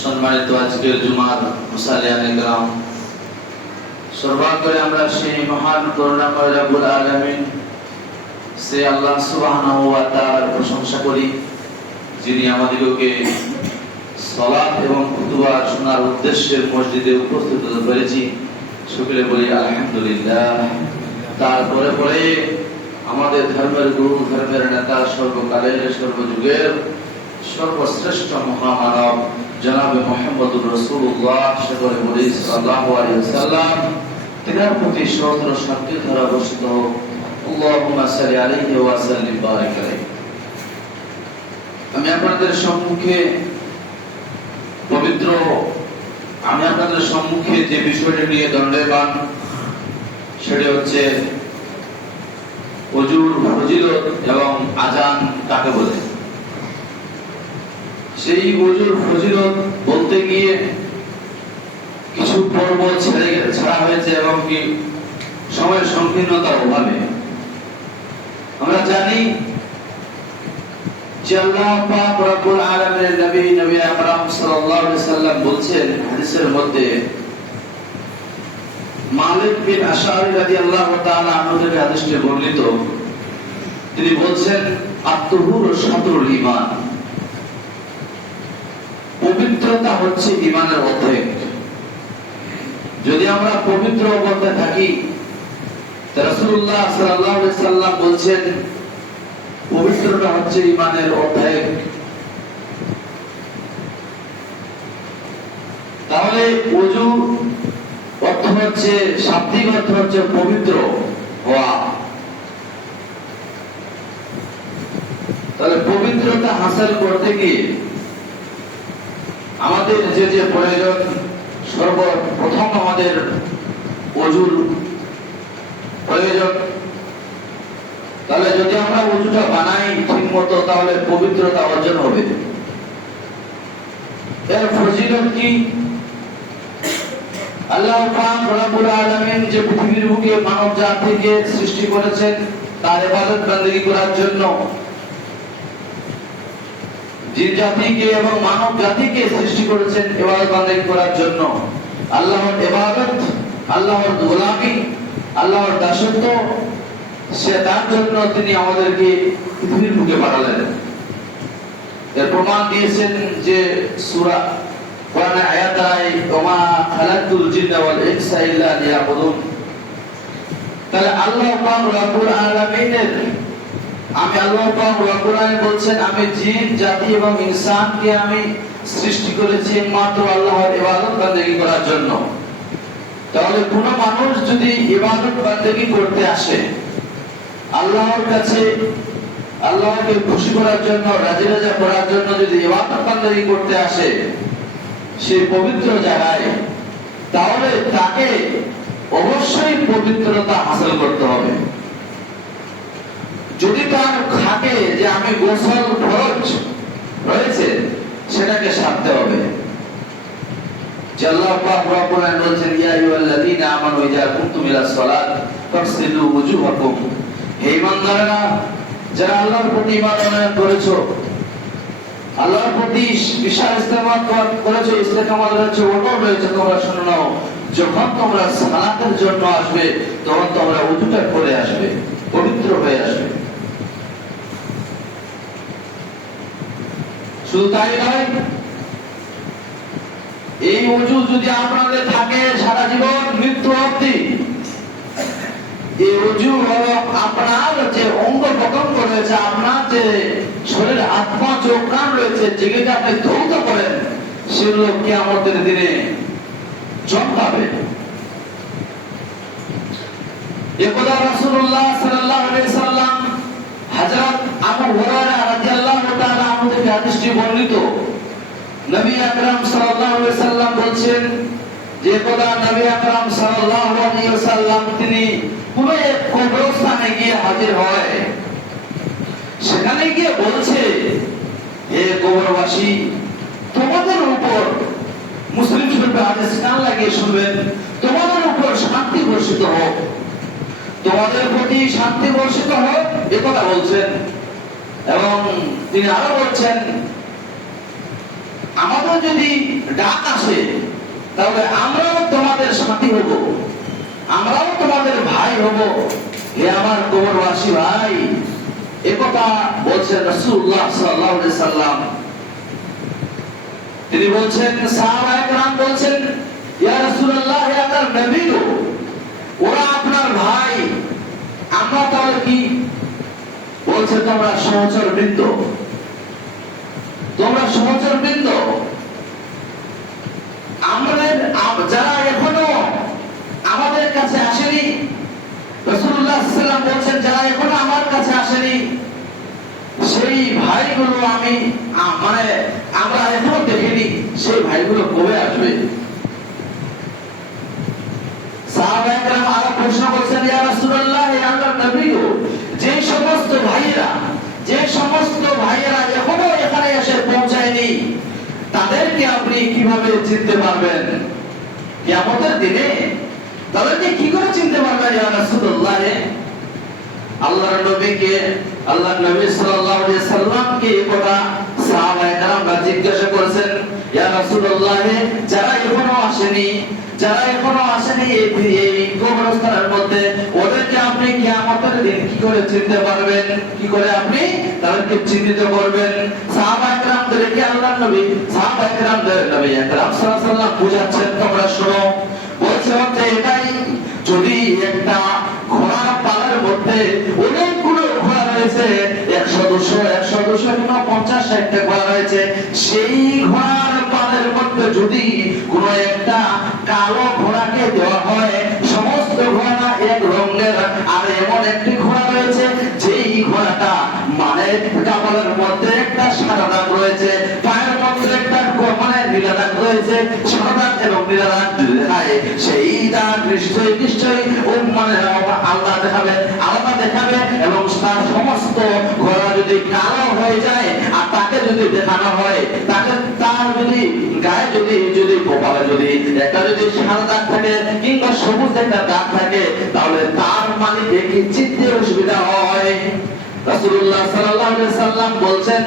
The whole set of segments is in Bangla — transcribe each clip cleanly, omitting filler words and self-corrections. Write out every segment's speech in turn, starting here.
সম্মানিত আজকের জুমার মুসাল্লিয়ানে কেরাম, সর্বাগ্রে আমরা সেই মহান করুণাময় রব্বুল আলামিন সে আল্লাহ সুবহানাহু ওয়া তাআলার প্রশংসা করি, যিনি আমাদেরকে সালাত এবং খুতবা শোনার উদ্দেশ্যে মসজিদে উপস্থিত হতে পেরেছি। সকলে বলি আলহামদুলিল্লাহ। তারপরে পরে আমাদের ধর্মের গুরু, ধর্মের নেতা, সর্বকালের সর্বযুগের সর্বশ্রেষ্ঠ মহামানব জনাবে মুহাম্মদুর রাসূলুল্লাহ সাল্লাল্লাহু আলাইহি ওয়াসাল্লাম তিনার প্রতি সহস্র শান্তি ধারা বর্ষিত হোক। আল্লাহুম্মা সাল্লি আলাইহি ওয়া সাল্লিম বারিক আলাইহি। আমি আপনাদের সম্মুখে যে বিষয়টি নিয়ে দণ্ডায়মান, সেটি হচ্ছে ওযুর ফজিলত এবং আযান কাকে বলে। সেই ওযুর ফজিলত বলতে গিয়ে কিছু পর্ব ছাড়া হয়েছে এবং কি সময়ের সংকীর্ণতার অভাবে। আমরা জানি যে আল্লাহ পাক রব্বুল আলামিনের নবী আকরাম সাল্লাল্লাহু আলাইহি ওয়াসাল্লাম বলছেন হাদিসের মধ্যে, মালিক বিন আশআরী রাদিয়াল্লাহু তাআলা আনহু থেকে হাদিসটি বর্ণিত, তিনি বলছেন আত-তুহুর শাতরুল ঈমান, পবিত্রতা হচ্ছে ঈমানের অর্ধেক। যদি আমরা পবিত্র অবস্থায় থাকি, রাসূলুল্লাহ সাল্লাল্লাহু আলাইহি ওয়াসাল্লাম বলছেন পবিত্রতা হচ্ছে ঈমানের অর্ধেক। তাহলে ওযু অর্থ হচ্ছে, শাব্দিক অর্থ হচ্ছে পবিত্র হওয়া। তাহলে পবিত্রতা হাসিল করতে গিয়ে আমাদের যে প্রয়োজন, সর্বপ্রথম আমাদের ওযুর প্রয়োজন। তাহলে যদি আমরা ওযুটা বানাই ঠিক মতো, তাহলে পবিত্রতা অর্জন হবে। এর ফজিলত কি? আল্লাহ পাক রব্বুল আলামিন যে পৃথিবীর বুকে মানব জাতিকে সৃষ্টি করেছেন তার ইবাদত বندگی করার জন্য, জিন জাতিকে এবং মানব জাতিকে সৃষ্টি করেছেন ইবাদত বندگی করার জন্য। আল্লাহর ইবাদত, আল্লাহর গোলামি, আল্লাহর দাসত্ব, সে তার জন্য তিনি আমাদেরকে পৃথিবীর বুকে পাঠালেন। এর প্রমাণ দিয়েছেন যে সূরা কোরআনে আয়াত আয়, ওমা খালাকতুল জিন্না ওয়াল ইনসা ইল্লা লিয়াবুদুন। তাহলে আল্লাহ পাক রব্বুল আলামিনের, আমি আল্লাহ পাক রব্বুল আলামিন বলছেন, আমি জিন জাতি এবং ইনসানকে আমি সৃষ্টি করেছি মাত্র আল্লাহর ইবাদত বندگی করার জন্য। তাহলে কোন মানুষ যদি ইবাদত বندگی করতে আসে, আল্লাহর কাছে আল্লাহকে খুশি করার জন্য, রাজি রাজা করার জন্য যদি ইবাদত বندگی করতে আসে সেই পবিত্র জায়গায়, তাহলে তাকে অবশ্যই পবিত্রতা হাসিল করতে হবে। যদি তার থাকে যে আমি গোসল ফরজ রয়েছে, সেটাকে সারতে হবে। আল্লাহ পাক রব্বুল আলামিন বলেছেন, ইয়া আইয়ুহাল্লাযীনা আমানু ইযা কুনতুম ইলাস সালাত ফাগসিলু ওযুহাকুম। হে ঈমানদারেরা, যারা আল্লাহর প্রতি ঈমান আনয়ন করেছো, আল্লাহর প্রতি বিশাল ইস্তেকামাত করেছো, ইস্তেকামাত রয়েছে, ওটাও রয়েছে, তোমরা শুনে নাও, যখন তোমরা সালাতের জন্য আসবে তখন তোমরা ওযুটা করে আসবে, পবিত্র হয়ে আসবে। শুধু তাই নয়, এই ওযু যদি আপনাদের থাকে সারা জীবন মৃত্যু অবধি, এই ওযু হলো আপনার যে অঙ্গ প্রত্যঙ্গ রয়েছে, আপনার যে শরীরে আত্মা চোখ কান রয়েছে, যেগুলোকে আপনি ধৌত করেন, সেগুলো কিয়ামতের দিনে চমকাবে। একদা রাসূলুল্লাহ সাল্লাল্লাহু আলাইহি সাল্লাম হযরত আবু হুরায়রা রাদিয়াল্লাহু তাআলা আনহু থেকে হাদিসটি বর্ণিত, নবী আকরাম সাল্লাল্লাহু আলাইহি সাল্লাম বলছেন যে একদা নবী আকরাম সাল্লাল্লাহু আলাইহি ওয়াসাল্লাম তিনি কোন এক কবরস্থানে গিয়ে হাজির হয়। সেখানে গিয়ে বলছে, হে কবরবাসী, তোমাদের উপর, মুসলিম শরীফে হাদিস কান লাগিয়ে শুনবেন, তোমাদের উপর শান্তি বর্ষিত হোক, তোমাদের প্রতি শান্তি বর্ষিত হোক, এ কথা বলছেন। এবং তিনি আরো বলছেন, আমাদের যদি ডাক আসে তাহলে আমরাও তোমাদের সাথী হব, আমরাও তোমাদের ভাই হব। হে আমার কবরবাসী ভাই, একথা বলছেন রাসূলুল্লাহ সাল্লাল্লাহু আলাইহি সাল্লাম। তিনি বলছেন, সাহাবায়ে কেরাম বলছেন, ইয়া রাসূলুল্লাহ, হে আল্লাহর নবী গো, ওরা আপনার ভাই, আমরা তাহলে কি? বলছে, তোমরা সহচর বৃন্দ, তোমরা সহচর বৃন্দ। আমাদের যারা এখনো আমাদের কাছে আসেনি, রাসূলুল্লাহ সাল্লাল্লাহু আলাইহি ওয়াসাল্লাম বলছেন, যারা এখনো আমার কাছে আসেনি সেই ভাইগুলো আমি মানে আমরা এখনো দেখিনি, সেই ভাইগুলো কবে আসবে? সাহাবায়ে কেরাম আরো প্রশ্ন করছেন, ইয়া রাসূলুল্লাহ, হে আল্লাহর নবী গো, যে সমস্ত ভাইয়েরা এখনো এখানে এসে পৌঁছায়নি তাদেরকে আপনি কিভাবে চিনতে পারবেন কিয়ামতের দিনে? তাদেরকে কি করে চিনতে পারবেন ইয়া রাসূলুল্লাহ? আল্লাহর নবীকে, আল্লাহর নবী সাল্লাল্লাহু আলাইহি সাল্লামকে এই কথা সাহাবায়ে কেরামরা জিজ্ঞাসা করেছেন, ইয়া রাসূলুল্লাহ, যারা এখনো আসেনি এই কবরস্থানের মধ্যে, ওদেরকে আপনি কিয়ামতের দিন কি করে চিনতে পারবেন? কি করে আপনি তাদেরকে চিহ্নিত করবেন? সাহাবায়ে কেরামদেরকে আল্লাহর নবী নবী আকরাম সাল্লাল্লাহু আলাইহি ওয়াসাল্লাম বুঝাচ্ছেন, তোমরা শোনো। বলছে হচ্ছে এটাই, যদি একটা ঘোড়ার পালের মধ্যে অনেকগুলো ঘোড়া রয়েছে, 100 200 কিংবা 50-60টা ঘোড়া রয়েছে, সেই ঘোড়ার পালের মধ্যে যদি কোনো একটা কালো ঘোড়াকে দেওয়া হয়, সমস্ত ঘোড়া এক রঙের, আর এমন একটি ঘোড়া রয়েছে যেই ঘোড়াটা মানে কপালের মধ্যে একটা সাদা দাগ রয়েছে, পায়ের মধ্যে একটা মানে নীলা দাগ রয়েছে, সাদা দাগ এবং নীলা দাগ দেখায়, সেই দাগ নিশ্চয়ই ও মানে আল্লাহ আলাদা দেখাবে। এবং তার সমস্ত ঘোড়া যদি কালো হয়ে যায় আর তাকে যদি দেখানো হয়, তার যদি গায়ে যদি কপালে যদি একটা যদি সাদা দাগ থাকে কিংবা সবুজ একটা দাগ থাকে, তাহলে তার মালিককে কি চিনতে অসুবিধা হয়? রাসূলুল্লাহ সাল্লাল্লাহু আলাইহি সাল্লাম বলছেন,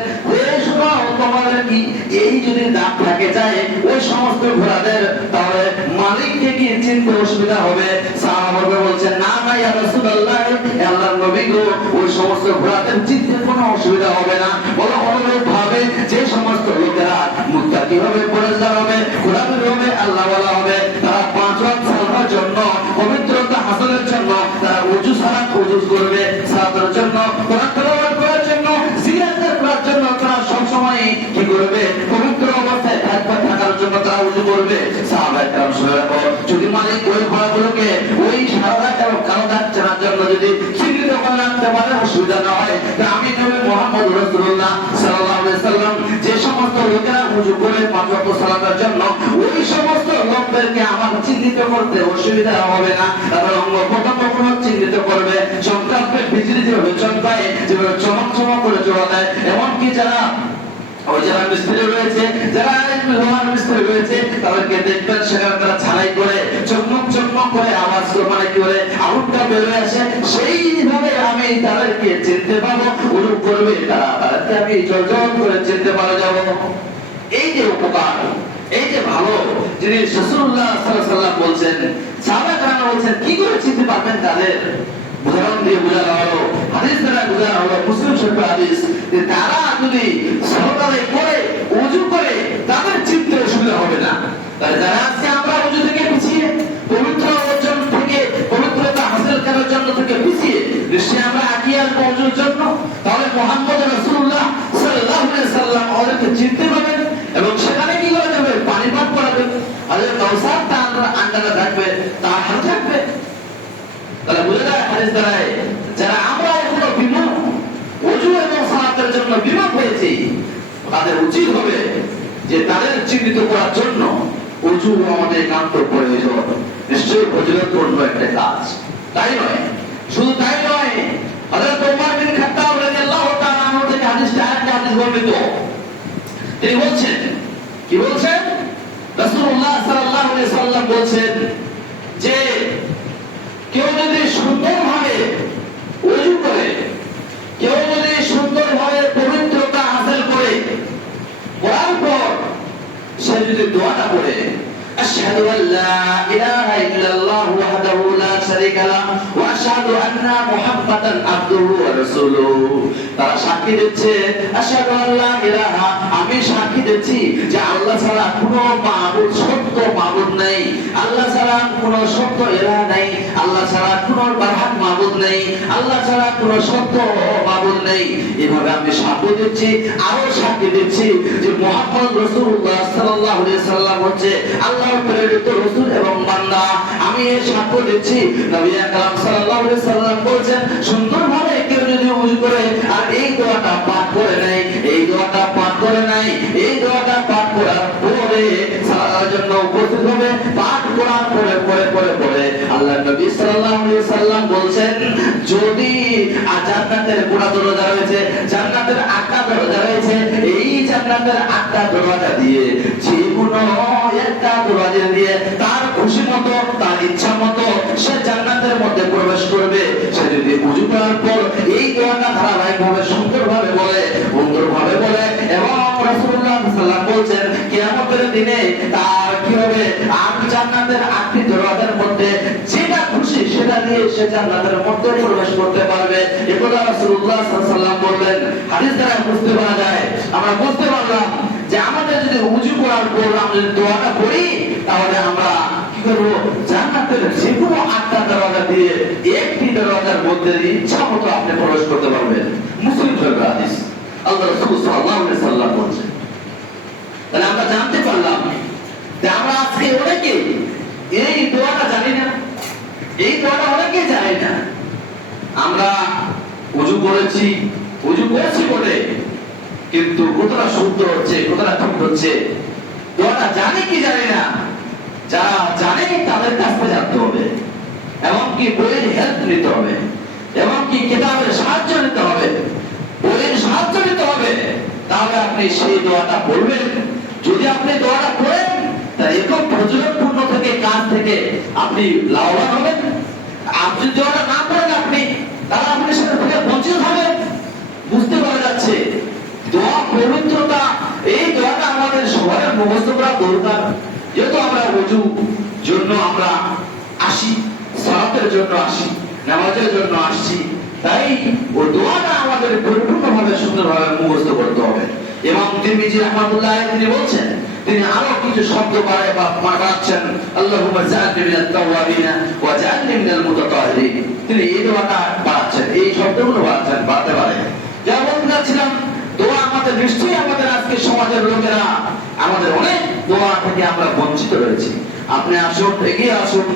তোমাদের কি এই যদি দাগ থাকে যায় ওই সমস্ত ঘোড়াদের, তাহলে মালিককে কি চিনতে অসুবিধা হবে? সাহাবারা বলছেন, না না ইয়া রাসূলুল্লাহ, আল্লাহর নবী গো, ওই সমস্ত ঘোড়াদের চিনতে কোনো অসুবিধা হবে না। বলো অনুরূপ ভাবে যে সমস্ত লোকেরা মুত্তাকি হবে, পরহেজগার হবে, খোদাবীর হবে, আল্লাহওয়ালা হবে, তারা 5 ওয়াক্ত সালাতের জন্য, পবিত্রতা হাসিলের জন্য তারা ওযু করবে, সালাতের জন্য, কোরআন তেলাওয়াত করার জন্য, জিয়ারত করার জন্য তারা সব সময় কি করবে? পবিত্র অবস্থায় থাকার জন্য তারা ওযু করবে। সাহাবায়ে কেরাম শুনে রাখো, যদি মালিক ওই ঘোড়াগুলোকে ওই সাদা এবং কালো দাগ চেনার জন্য যদি চিহ্নিত করে রাখতে পারে, অসুবিধা না হয়, আমি নবী মুহাম্মদ রাসূলুল্লাহ সাল্লাল্লাহু আলাইহি সাল্লাম যে সমস্ত লোকেরা ওযু করে 5 ওয়াক্ত সালাতের জন্য, ওই সমস্ত লোকদেরকে আমার চিহ্নিত করতে অসুবিধা হবে না। তাদের অঙ্গ প্রত্যঙ্গ চিহ্নিত করবে, চমকাবে, বিজলি যেভাবে চমকায়, যেভাবে চমক করে জোড়া দেয়, এমনকি যারা মিস্ত্রি রয়েছে, যারা লোহার মিস্ত্রি রয়েছে, তাদেরকে দেখবেন সেখানে তারা ছাড়াই করে চমক করে আওয়াজ মানে কি করে আগুনটা বেরোয় আসে, সেইভাবে আমি তাদেরকে চিনতে পাবো, অনুরূপ করবে তারা, তাদেরকে আমি জল করে চিনতে পারা যাবো। এই যে উপকার, এই যে ভালো যিনি রাসূলুল্লাহ সাল্লাল্লাহু আলাইহি ওয়াসাল্লাম বলছেন, সাহাবায়ে কেরাম বলছেন, কি করে চিনতে পারবেন তাদের? উদাহরণ দিয়ে বোঝানো হলো, হাদিস দ্বারা বোঝানো হলো, মুসলিম শরীফের হাদিস, যে তারা যদি সকালে করে ওযু করে তাদের চিনতে অসুবিধা হবে না। তাহলে যারা আজকে আমরা ওযু থেকে পিছিয়ে, পবিত্র অর্জন থেকে, পবিত্রতা হাসিল করার জন্য থেকে পিছিয়ে, নিশ্চয়ই আমরা আগিয়ে আসবো ওযুর জন্য, তাহলে মুহাম্মদ রাসূলুল্লাহ সাল্লাল্লাহু আলাইহি সাল্লাম ওদেরকে চিনতে পারবেন এবং সেখানে কি করে যাবে? পানি পান করাবে, হযরত কাউসার তার আন্ডারে থাকবে, তার হাতে থাকবে। তাহলে বুঝে যায় হাদিস দ্বারা, যারা আমরা এখনো বিমুখ, ওযু এবং সালাতের জন্য বিমুখ হয়েছি, তাদের উচিত হবে যে তাদের চিহ্নিত করার জন্য ওযু আমাদের একান্ত প্রয়োজন, নিশ্চয়ই ফজিলতপূর্ণ একটা কাজ। তাই নয়, শুধু তাই নয়, হযরত ওমর বিন খাত্তাব রাদিয়াল্লাহু তাআলা আনহু থেকে হাদিসটা বর্ণিত, তিনি বলছেন, কি বলছেন? রাসূলুল্লাহ সাল্লাল্লাহু আলাইহি সাল্লাম বলছেন যে কেউ যদি সুন্দরভাবে ওযু করে, কেউ যদি সুন্দরভাবে পবিত্রতা হাসিল করে, করার পর যদি দোয়াটা পড়ে আশহাদু আল্লা ইলাহা ইল্লাল্লাহু ওয়াহদাহু লা শারীকা লাহু ওয়া আশহাদু আন্না মুহাম্মাদান আবদুহু ওয়া রাসূলুহু, তারা সাক্ষী দিচ্ছে আশহাদু আল্লা ইলাহা, আমি সাক্ষী দিচ্ছি যে আল্লাহ ছাড়া কোনো মাবুদ, সত্য মাবুদ নাই, আল্লাহ ছাড়া কোনো সত্য ইলাহ নাই, আল্লাহ ছাড়া কোনো বারহাক মাবুদ নেই, আল্লাহ ছাড়া কোনো সত্য মাবুদ নেই। এভাবে আমি সাক্ষ্য দিচ্ছি, আরো সাক্ষী দিচ্ছি যে মুহাম্মদ রাসূলুল্লাহ সাল্লাল্লাহু আলাইহি সাল্লাম হচ্ছে আল্লাহর প্রেরিত রাসূল এবং বান্দা। আমি এই সাক্ষ্য দিচ্ছি নবী আকরাম সাল্লাল্লাহু আলাইহি সাল্লাম বলেছেন, সুন্দরভাবে কেউ যদি ওযু করে আর এই দোয়াটা পাঠ করে নেয়, এই দোয়াটা পাঠ করে নেয়, এই দোয়াটা পাঠ করার পরে সালাতের জন্য উপস্থিত হবে, পাঠ করার পরে পরে পরে পরে আল্লাহ নবী সাল্লাল্লাহু আলাইহি সাল্লাম বলেছেন, যদি জান্নাতের পুরা দরজা রয়েছে, জান্নাতের 8টা দরজা রয়েছে, এই জান্নাতের 8টা দরজা দিয়ে যে কোনো একটা দরজা দিয়ে তার খুশি মতো, তার ইচ্ছা মতো সে জান্নাতের মধ্যে প্রবেশ করবে। সে যদি ওযু করার পর এই দোয়াটা ধারাবাহিকভাবে সুন্দরভাবে বলে, সুন্দরভাবে বলে, এবং রাসূলুল্লাহ সাল্লাল্লাহু আলাইহি ওয়াসাল্লাম বলেছেন কিয়ামতের দিনে তার কি হবে, জান্নাতের 8টি দরজার মধ্যে যেটা খুশি সেটা দিয়ে সে জান্নাতের মধ্যে প্রবেশ করতে পারবে। একথা রাসূলুল্লাহ সাল্লাল্লাহু আলাইহি ওয়াসাল্লাম বললেন। হাদিস দ্বারা বুঝতে পারা যায়, আমরা বুঝতে পারলাম যে আমাদের যদি ওযু করার পর আমরা যদি দোয়াটা পড়ি, তাহলে আমরা কি করব, জান্নাতের যে কোনো 8টা দরজা দিয়ে একটি দরজার মধ্যে ইচ্ছা মতো আপনি প্রবেশ করতে পারবেন। মুসলিম শরীফের হাদিস, আল্লাহ রাসূল সাল্লাল্লাহু আলাইহি ওয়াসাল্লাম বলেছেন। তাহলে আমরা জানতে পারলাম যে আমরা আজকে অনেকে এই দোয়াটা জানি না, এই দোয়াটা অনেকে জানি না। আমরা ওযু করেছি বলে, কিন্তু কতটা শুদ্ধ হচ্ছে, কতটা ঠিক হচ্ছে, দোয়াটা জানি কি জানি না। যারা জানে তাদের কাছ থেকে জানতে হবে, এবং কি বইয়ের হেল্প নিতে হবে, এবং কি কিতাবের সাহায্য নিতে হবে, বইয়ের সাহায্য নিতে হবে, তাহলে আপনি সেই দোয়াটা পড়বেন। যদি আপনি দোয়াটা পড়েন, তাহলে এরকম ফজিলতপূর্ণ থেকে কাজ থেকে আপনি লাভবান হবেন। আপনি দোয়াটা না পড়েন আপনি, তাহলে আপনি সেটা থেকে বঞ্চিত হবেন। বুঝতে পারা যাচ্ছে দোয়া পবিত্রতা, এই দোয়াটা আমাদের সবার মুখস্থ করা দরকার। যেহেতু আমরা ওযু জন্য আমরা আসি, সালাতের জন্য আসি, নামাজের জন্য আসছি, তাই ও দোয়াটা আমাদের পরিপূর্ণভাবে সুন্দরভাবে মুখস্থ করতে হবে। এবং তিরমিজি রাহমাতুল্লাহ তিনি বলছেন, তিনি আরো কিছু শব্দ বাড়াচ্ছেন, আল্লাহুম্মা জাআলনি মিনাত তাওয়াবিন ওয়া জাআলনি মিনাল মুতাতাহহিরিন। তিনি এই দোয়াটা বাড়াচ্ছেন, এই শব্দগুলো বাড়াতে পারেন। যা বলতে চাচ্ছিলাম, দোয়া আমাদের নিশ্চয়ই আমাদের আজকে সমাজের লোকেরা আমাদের অনেক দোয়া থেকে আমরা বঞ্চিত রয়েছি। আপনি আসুন, এগিয়ে আসুন,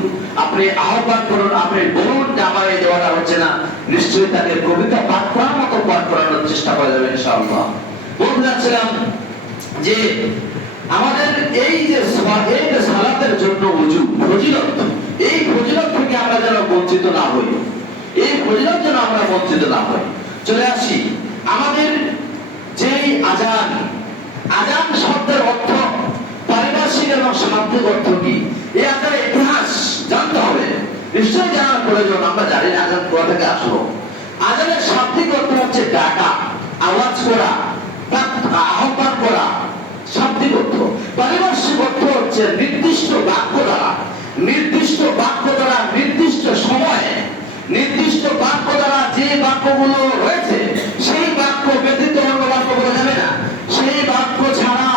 আপনি আহ্বান করুন, আপনি বলুন যে আমার এই দোয়াটা হচ্ছে না, নিশ্চয়ই তাকে কবিতা পাঠ করার মতো পাঠ করানোর চেষ্টা করা যাবে ইনশাআল্লাহ। বলতে চাচ্ছিলাম যে আমাদের এই যে সালাতের জন্য ওযু ফজিলত, এই ফজিলত থেকে আমরা যেন বঞ্চিত না হই, এই ফজিলত যেন আমরা বঞ্চিত না হই। চলে আসি আমাদের যেই আযান, আযান শব্দের অর্থ পারিভাষিক এবং শাব্দিক অর্থ কি, এই আযানের ইতিহাস জানতে হবে, নিশ্চয়ই জানার প্রয়োজন। আমরা জানি না আযান কোথা থেকে আসলো। আযানের শাব্দিক অর্থ হচ্ছে ডাকা, আওয়াজ করা, আহ্বান করা, শাব্দিক অর্থ। পারিভাষিক অর্থ হচ্ছে নির্দিষ্ট বাক্য দ্বারা, নির্দিষ্ট বাক্য দ্বারা, নির্দিষ্ট সময়ে, নির্দিষ্ট বাক্য দ্বারা যে বাক্যগুলো রয়েছে, সেই বাক্য ব্যতীত অন্য বাক্য বলা যাবে না। সেই বাক্য ছাড়া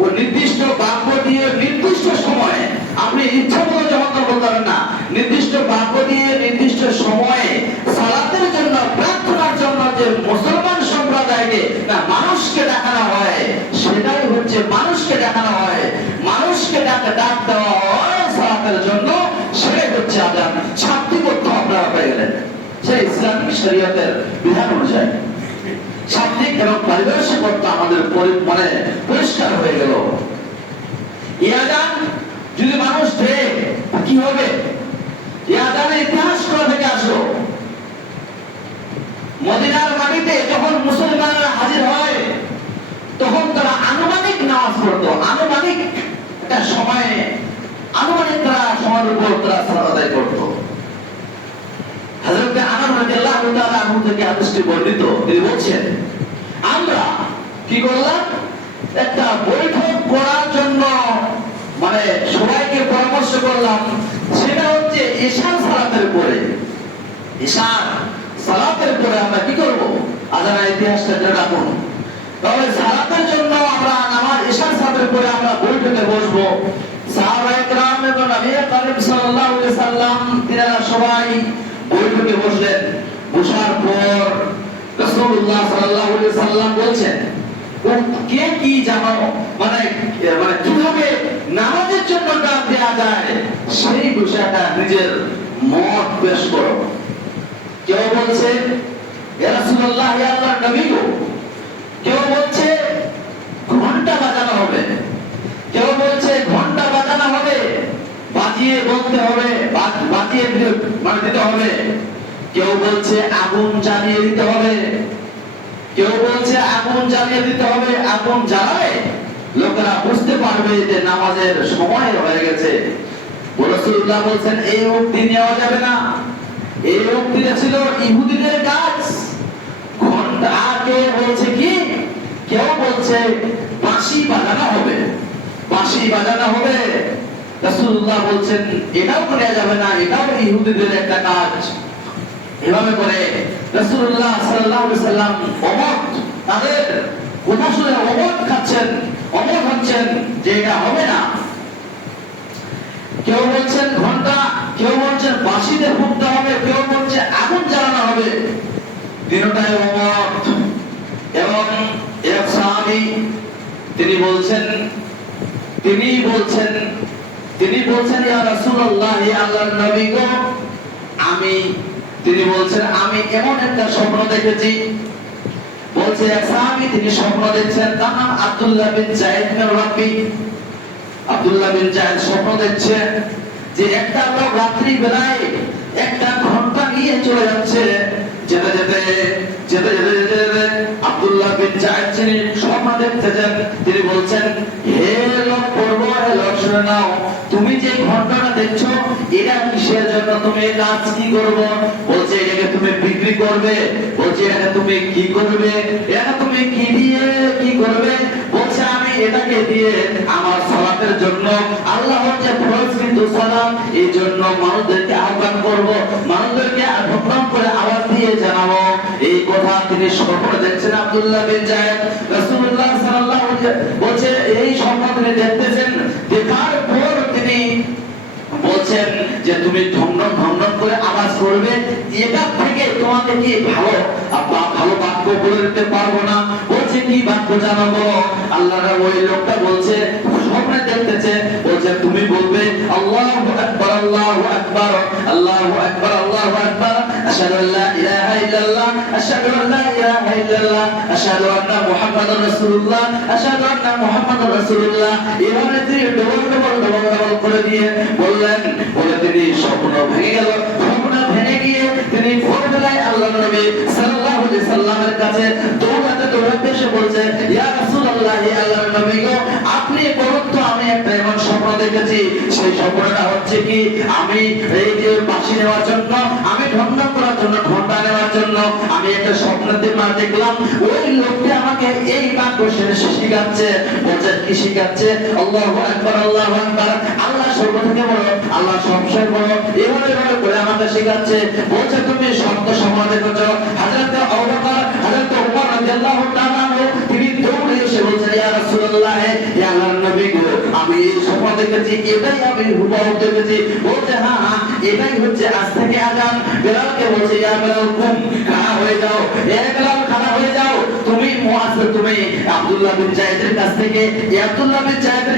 ও নির্দিষ্ট বাক্য দিয়ে নির্দিষ্ট সময়ে আপনি ইচ্ছা মতো যখন বলতে পারেন না, নির্দিষ্ট বাক্য দিয়ে নির্দিষ্ট সময়ে সালাতের জন্য, প্রার্থনার জন্য যে মুসলমান সম্প্রদায়কে না মানুষকে দেখানো হয়, সেটাই হচ্ছে মানুষকে দেখানো হয়, মানুষকে ডাক দেওয়া হয় সালাতের জন্য, সেটাই হচ্ছে আযান। শাব্দিক অর্থ আপনারা পেয়ে গেলেন, সেই ইসলামিক শরীয়তের বিধান অনুযায়ী শাব্দিক এবং পারিভাষিক অর্থ আমাদের মানে পরিষ্কার হয়ে গেল। এই আযান যদি মানুষ দেয় কি হবে? এই আযানের ইতিহাস কোথা থেকে আসলো? মদিনার মাটিতে যখন মুসলমানরা হাজির হয়, তখন তারা আনুমানিক নামাজ পড়তো, আনুমানিক একটা সময়ে, আনুমানিক তারা সময়ের উপর তারা সালাত আদায় করতো। হযরত আনাস রাদিয়াল্লাহু তাআলা আনহু থেকে হাদিসটি বর্ণিত, তিনি বলছেন, আমরা কি করলাম, একটা বৈঠক করার জন্য করলাম সেটা হচ্ছে ঈশার সালাতের পরে। ঈশার সালাতের পরে আমরা কি করব? আজানের ইতিহাসটা জেনে রাখুন। তবে সালাতের জন্য আমরা নামাজ ঈশার সালাতের পরে আমরা বৈঠকে বসবো। সাহাবায়ে কেরাম এবং নবী করিম সাল্লাল্লাহু আলাইহি সাল্লাম তিনারা সবাই বৈঠকে বসলেন। বসার পর রাসূলুল্লাহ সাল্লাল্লাহু আলাইহি সাল্লাম বলছেন, কে কি জানো, মানে কিভাবে নামাজের জন্য ডাক দেয়া যায় সেই বিষয়টা নিজের মত পেশ করো। কেউ বলছে ইয়া রাসূলুল্লাহ, ইয়া আল্লাহর নবী গো। কেউ বলছে ঘন্টা বাজানো হবে, কেউ বলছে ঘন্টা বাজানো হবে, বাজিয়ে বলতে হবে, বাজিয়ে দিতে হবে। কেউ বলছে আগুন জ্বালিয়ে দিতে হবে, কেউ বলছে আগুন জ্বালিয়ে দিতে হবে। আগুন জ্বালালে লোকেরা বুঝতে পারবে যে নামাজের সময় হয়ে গেছে। রাসূলুল্লাহ বলছেন এই উক্তি নেওয়া যাবে না, এই উক্তিটা ছিল ইহুদিদের কাজ। ঘন্টা কে বলছে কি, কেউ বলছে বাঁশি বাজানো হবে, বাঁশি বাজানো হবে। রাসূলুল্লাহ বলছেন এটাও করা যাবে না, এটাও ইহুদিদের একটা কাজ। এভাবে করে রাসূলুল্লাহ সাল্লাল্লাহু আলাইহি সাল্লাম অমত, তাদের কথা শুনে অমত খাচ্ছেন, অমত হচ্ছেন যে এটা হবে না। কেউ বলছেন ঘন্টা, কেউ বলছেন বাঁশিতে ফুঁকতে হবে, কেউ বলছে আগুন জ্বালানো হবে। তিনটাই অমত। এবং এক সাহাবী তিনি বলছেন ইয়া রাসূলুল্লাহ, ইয়া আল্লাহর নবী গো, তিনি বলছেন আমি এমন একটা স্বপ্ন দেখেছি। বলছে এক সাহাবী তিনি স্বপ্ন দেখছেন, তার নাম আব্দুল্লাহ বিন যায়েদ বিন রাবি। আব্দুল্লাহ বিন যায়েদ স্বপ্ন দেখছেন যে একটা লোক রাত্রি বেলায় একটা ঘন্টা নিয়ে চলে যাচ্ছে। যেতে যেতে যেতে যেতে যেতে আব্দুল্লাহ বিন যায়েদ যিনি স্বপ্ন দেখতেছেন তিনি বলছেন, হে লোক পড়ব, হে লোক শুনে নাও, তুমি যে ঘন্টাটা দেখছো এটা কিসের জন্য, তুমি এই কাজ কি করবো? বলছে এটাকে তুমি বিক্রি করবে। বলছে এটাকে তুমি কি করবে, এটা তুমি কি দিয়ে কি করবে? বলছে আমি এটাকে দিয়ে আমার সালাতের জন্য, আল্লাহর যে ফরজকৃত সালাত, এই জন্য মানুষদেরকে আহ্বান করব, মানুষদেরকে আহ্বান করে আওয়াজ দিয়ে জানাবো। এই কথা তিনি স্বপ্ন দেখছেন আব্দুল্লাহ বিন যায়েদ। রাসূলুল্লাহ সাল্লাল্লাহু আলাইহি ওয়াসাল্লাম বলছে এই স্বপ্ন তিনি দেখতেছেন, দেখার পর তিনি বলছেন যে তুমি ঢমঢম ঢমঢম করে আওয়াজ করবে, এটা থেকে তোমাকে কি ভালো বাক্য বলে দিতে পারবো না। বলছে কি বাক্য জানাবো? আল্লাহর ওই লোকটা বলছে, স্বপ্নে দেখতেছে, বলছে তুমি বলবে আল্লাহু আকবার, আল্লাহু আকবার, আল্লাহু আকবার, আল্লাহু আকবার, আশহাদু আল্লা ইলাহা ইল্লাল্লাহ, আশহাদু আল্লা ইলাহা ইল্লাল্লাহ, আশহাদু আন্না মুহাম্মাদুর রাসূলুল্লাহ, আশহাদু আন্না মুহাম্মাদুর রাসূলুল্লাহ। এভাবে তিনি ডবল করে দিয়ে বললেন। বলে তিনি স্বপ্ন ভেঙে গেল। স্বপ্ন ভেঙে গিয়ে তিনি ভোরবেলায় আল্লাহর নবী সাল্লাল্লাহু আলাইহি সাল্লামের কাছে দৌড়াতে এসে বলছে, ইয়া রাসূলুল্লাহ, ইয়া আল্লাহর নবী গো, আপনি বলুন তো আমি একটা এমন স্বপ্ন দেখেছি। সেই স্বপ্নটা হচ্ছে কি, আমি এই যে বাঁশি নেওয়ার জন্য, আমি ঢমঢম করার জন্য, ঘন্টা নেওয়ার জন্য আমি একটা স্বপ্ন দেখলাম। ওই লোকটি আমাকে এই বাক্য শিখাচ্ছে। বলছে কি শিখাচ্ছে? আল্লাহু আকবার, আল্লাহু আকবার, আল্লাহ সর্বথেকে বড়, আল্লাহ সবচেয়ে বড়। এভাবে করে আমাকে শিখাচ্ছে। বলছে তুমি সত্য স্বপ্ন দেখেছো। হযরত আবু বকর, হযরত ওমর রাদিয়াল্লাহু তাআলা তিনি দৌড়ে এসে বলছেন, ইয়া রাসূলুল্লাহ, ইয়া আল্লাহর নবী গো, আমি এই স্বপ্ন দেখেছি, এটাই আমি হুবহু দেখেছি। বলছে হ্যাঁ হ্যাঁ, এটাই হচ্ছে আজ থেকে আযান। বেলালকে বলছে, ইয়া বেলাল কুম, খাড়া হয়ে যাও, এ বেলাল খাড়া হয়ে যাও। তুমি আব্দুল্লাহ বিন যায়েদের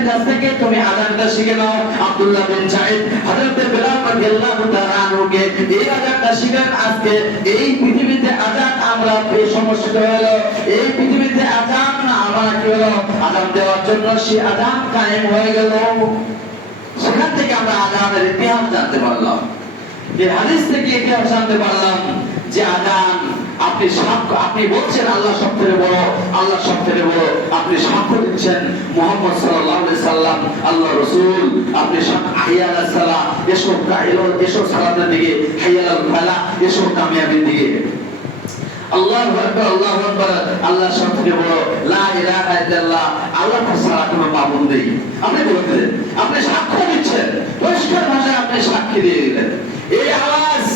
কাছ থেকে তুমি আযানটা শিখে নাও। আব্দুল্লাহ বিন যায়েদ হযরত বেলাল রাদিয়াল্লাহু তাআলা আনহুকে এই আযানটা শিখান। আজকে এই পৃথিবীতে আযান আমরা সমস্যা হলো, এই পৃথিবীতে আযান আমরা কি হলো, আযান দেওয়ার জন্য সে আযান কায়েম হয়ে গেল। সেখান থেকে আমরা আযানের ইতিহাস জানতে পারলাম। এই হাদিস থেকে ইতিহাস জানতে পারলাম যে আযান আপনি বলছেন আল্লাহ সবথেকে বড়, আল্লাহ সবথেকে বড়, আপনি সাক্ষ্য দিচ্ছেন মুহাম্মদ সাল্লাল্লাহু আলাইহি সাল্লাম আল্লাহ রাসূল। আপনি হাইয়া আলাস সালাহ, এসো সালাতের দিকে, হাইয়া আলাল ফালাহ, এসো কামিয়াবির দিকে। আল্লাহু আকবার, আল্লাহু আকবার, আল্লাহ সবথেকে বড়, লা ইলাহা ইল্লাল্লাহ, আল্লাহ ছাড়া কোনো মাবুদ নেই। আপনি বলছেন, আপনি সাক্ষ্য দিচ্ছেন পরিষ্কার ভাষায় সাক্ষী দিয়ে দিলেন। এই আওয়াজ,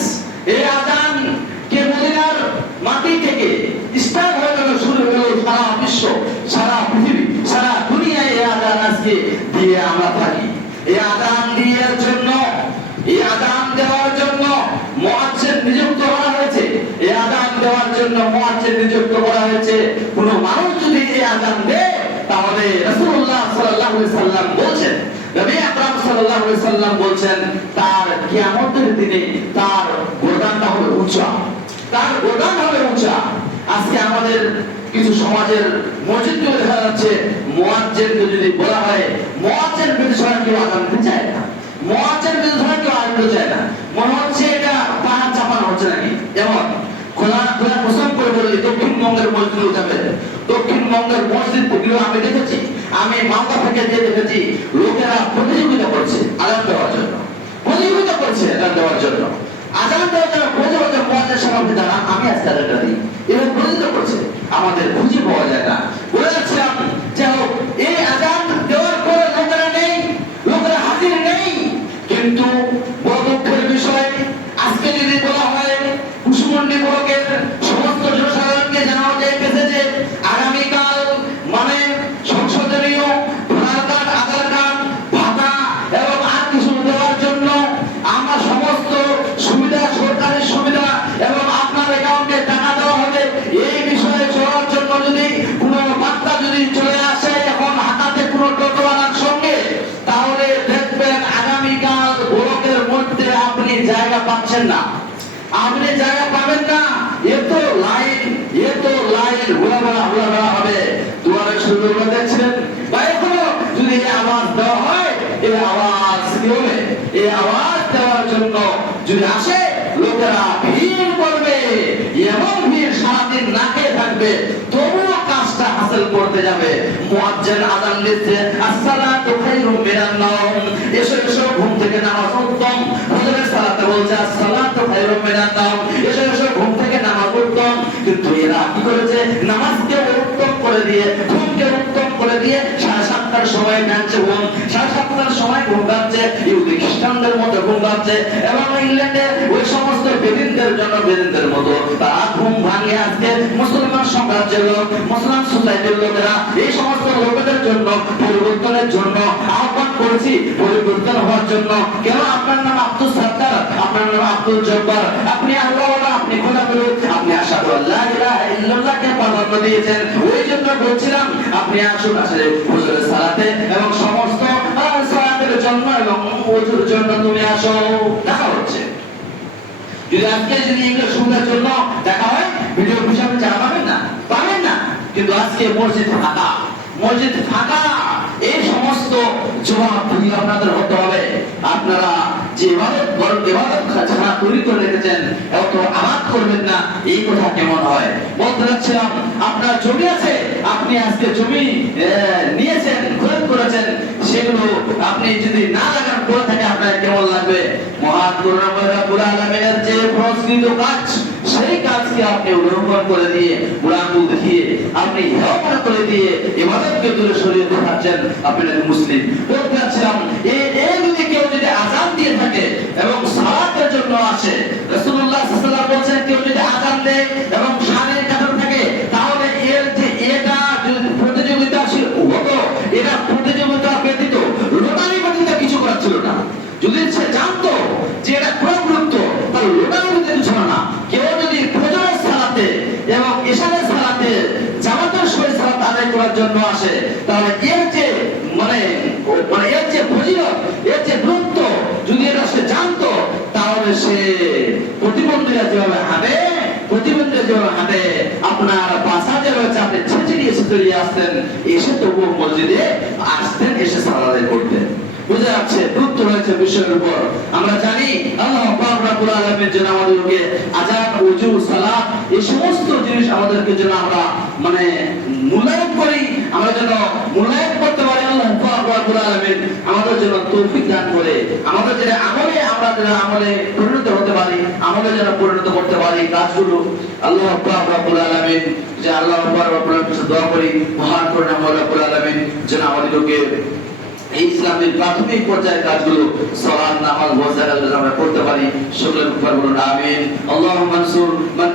এই আযান কে মদিনার মাটি থেকে স্টার্ট হয়ে গেল, শুরু হলো সারা বিশ্ব, সারা পৃথিবী, সারা দুনিয়ায় এই আযান আজকে দিয়ে আমরা থাকি। এই আযান দেওয়ার জন্য, এই আযান দেওয়ার জন্য মুয়াজ্জিন নিযুক্ত করা হয়েছে। এই আযান দেওয়ার জন্য মুয়াজ্জিন নিযুক্ত করা হয়েছে। কোন মানুষ যদি এই আযান দেয় তাহলে রাসূলুল্লাহ সাল্লাল্লাহু আলাইহি সাল্লাম বলছেন, নবী আকরাম সাল্লাল্লাহু আলাইহি সাল্লাম বলছেন, তার কিয়ামতের দিনে তার গর্দানটা হবে উঁচা, তার গর্দান হবে উঁচা। আজকে আমাদের কিছু সমাজের মসজিদগুলো দেখা যাচ্ছে মুয়াজ্জিনকে যদি বলা হয়, মুয়াজ্জিন বিধি ছাড়া কেউ আযান দিতে চায় না, মুয়াজ্জিন বিধি ছাড়া কেউ আযান দিতে চায় না। মনে হচ্ছে এটা পাহাড় চাপানো হচ্ছে নাকি। যেমন খোলা প্রসঙ্গ করে বললি দক্ষিণবঙ্গের মসজিদগুলো যাবে, দক্ষিণবঙ্গের মসজিদগুলো আমি দেখেছি, আমি মালদা থেকে যে দেখেছি, লোকেরা প্রতিযোগিতা করছে আযান দেওয়ার জন্য, প্রতিযোগিতা করছে আযান দেওয়ার জন্য, আযান দেওয়ার জন্য প্রতিযোগিতা। মুয়াজ্জিন সাহেব দাঁড়া, আমি আজকে আযানটা দিই, এরা প্রতিযোগিতা করছে, আমাদের খুঁজে পাওয়া যায় না। বলে যাচ্ছিলাম যে এই আযান দেওয়ার পরে লোকেরা নেই, লোকেরা হাজির নেই। কিন্তু বড় দুঃখের বিষয়, আজকে যদি বলা হয় কুশমন্ডি ব্লকের সমস্ত জনসাধারণকে জানানো যাইতেছে যে আগামীকাল মানে সংশোধনীয় ভোটার কার্ড, আধার কার্ড, ভাতা এবং আর কিছু দেওয়ার জন্য আমরা সমস্ত সুবিধা, সরকারি সুবিধা এবং আপনার অ্যাকাউন্টে টাকা দেওয়া হবে। এই বিষয়ে চলার জন্য যদি কোনো বার্তা যদি চলে আসে এখন হাতাতে কোনো টোটোওয়ালার সঙ্গে, তাহলে দেখবেন আগামীকাল ব্লকের মধ্যে আপনি জায়গা পাচ্ছেন না, আপনি জায়গা পাবেন না। এত লাইন, এত লাইন ঘোরাফেরা হবে। দুয়ারে শুরু করে দেখছেন বা এখনো যদি আওয়াজ দেওয়া হয়, এই আওয়াজ কি হবে? এই আওয়াজ দেওয়ার জন্য যদি আসে লোকেরা ভিড় করবে, এমন ভিড় সারাদিন না খেয়ে থাকবে, তবুও কাজটা হাসিল করতে যাবে। মুয়াজ্জিন আযান দিচ্ছে, আসসালাতু খায়রুম মিনান নাওম, এসো এসো ঘুম থেকে নামাজ উত্তম। হুজুরের সালাতে বলছে আসসালাতু খায়রুম মিনান নাওম, এসো এসো ঘুম থেকে নামাজ উত্তম। কিন্তু এরা কি করেছে? নামাজকে উত্তম করে দিয়ে, ঘুমকে উত্তম করে দিয়ে 7:30টার সময় নাচছে ঘুম, 7:30টার সময় ঘুম পাচ্ছে, ইহুদি খ্রিস্টানদের মতো ঘুম পাচ্ছে। এবং ইংল্যান্ডে ওই সমস্ত বেদিনদের জন্য, বেদিনদের মতো তারা ঘুম ভাঙে। আজকে মুসলমান সাম্রাজ্যের লোক, মুসলমান সোসাইটির লোকেরা এই সমস্ত লোকেদের জন্য পরিবর্তনের জন্য আহ্বান করেছি, পরিবর্তন হওয়ার জন্য। কেন? আপনার নাম আব্দুল সাত্তার, আপনার নাম আব্দুল জব্বার, আপনি আল্লাহ, আপনি খোদা বলে, আপনি আশহাদু আল্লা ইলাহা ইল্লাল্লাহকে প্রাধান্য দিয়েছেন। ওই জন্য বলছিলাম আপনি আসুন আসলে হুজুরের সালাতে এবং সমস্ত সালাতের জন্য এবং ওযুর জন্য তুমি আসো। দেখা হচ্ছে যদি আজকে যদি এগুলো সুবিধার জন্য দেখা হয়, ভিডিও হিসাবে যারা পাবেন না, পাবেন না। কিন্তু আজকে মসজিদ ফাঁকা, মসজিদ ফাঁকা। এই সমস্ত জবাবদিহি আপনাদের হতে হবে। আপনারা যে ইবাদতখানা তৈরি করে রেখেছেন, এত আবাদ করবেন না, এই কথা কেমন হয়? বলতে যাচ্ছিলাম আপনার জমি আছে, আপনি আজকে জমি নিয়েছেন, খরিদ করেছেন, সেগুলো আপনি যদি না লাগান করে থাকে আপনার কেমন লাগবে? মহান রব্বুল আলামিনের যে প্রস্তুত কাজ, সেই কাজকে আপনি উল্লঙ্ঘন করে দিয়ে, বুড়াঙ্গুল দেখিয়ে, আপনি হেওয়া করে দিয়ে ইবাদতকে দূরে সরিয়ে দেখাচ্ছেন, আপনি মুসলিম। বলতে চাচ্ছিলাম এই যদি কেউ যদি আযান দিয়ে থাকে এবং সালাতের জন্য আসে, রাসূলুল্লাহ সাল্লাল্লাহু আলাইহি ওয়াসাল্লাম বলেছেন কেউ যদি আযান দেয় এবং শানের কাতার থাকে, তাহলে এর যে এটা যদি প্রতিযোগিতাশীল হতো, এটা প্রতিযোগিতা ব্যতীত, লোটারি ব্যতীত কিছু করার ছিল না। যদি সে জানতো যে এটা প্রভুত্ব, তার লোটারি ব্যতীত ছিল না। কেউ যদি ফজরের সালাতে এবং ইশারের সালাতে জামাতের সহিত সালাত আদায় করার জন্য আসে, তাহলে এর যে এর যে ফজিলত, এর যে গুরুত্ব যদি এটা সে জানতো, তাহলে সে প্রতিবন্ধীরা যেভাবে হাঁটে, প্রতিবন্ধীরা যেভাবে হাঁটে, আপনার বাসা যে রয়েছে আপনি ছেঁচড়িয়ে ছেঁচড়িয়ে আসতেন, এসে তবুও মসজিদে আসতেন, এসে সালাত আদায় করতেন। বুঝা যাচ্ছে গুরুত্ব রয়েছে বিষয়ের উপর। আমরা জানি আল্লাহ পাক রব্বুল আলামিন যেন আমাদেরকে আযান, ওযু, সালাত এই সমস্ত জিনিস আমাদেরকে যেন আমরা মূল্যায়ন করি, আমরা যেন মূল্যায়ন করতে পারি। আল্লাহ পাক রব্বুল আলামিন আমাদের জন্য তৌফিক দান করে, আমাদের যেন আমলে, আমরা যেন আমলে পরিণত হতে পারি, আমলে যেন পরিণত করতে পারি কাজগুলো। আল্লাহ পাক রব্বুল আলামিন, যে আল্লাহ পাক রব্বুল আলামিন দোয়া করি, মহান করুণাময় রব্বুল আলামিন যেন আমাদেরকে এই ইসলামের প্রাথমিক পর্যায়ের কাজগুলো সালাত, নামাজ, রোজা আমরা করতে পারি। সকলের উপর বলুন আমিন। আল্লাহুম্মা আনসুর মান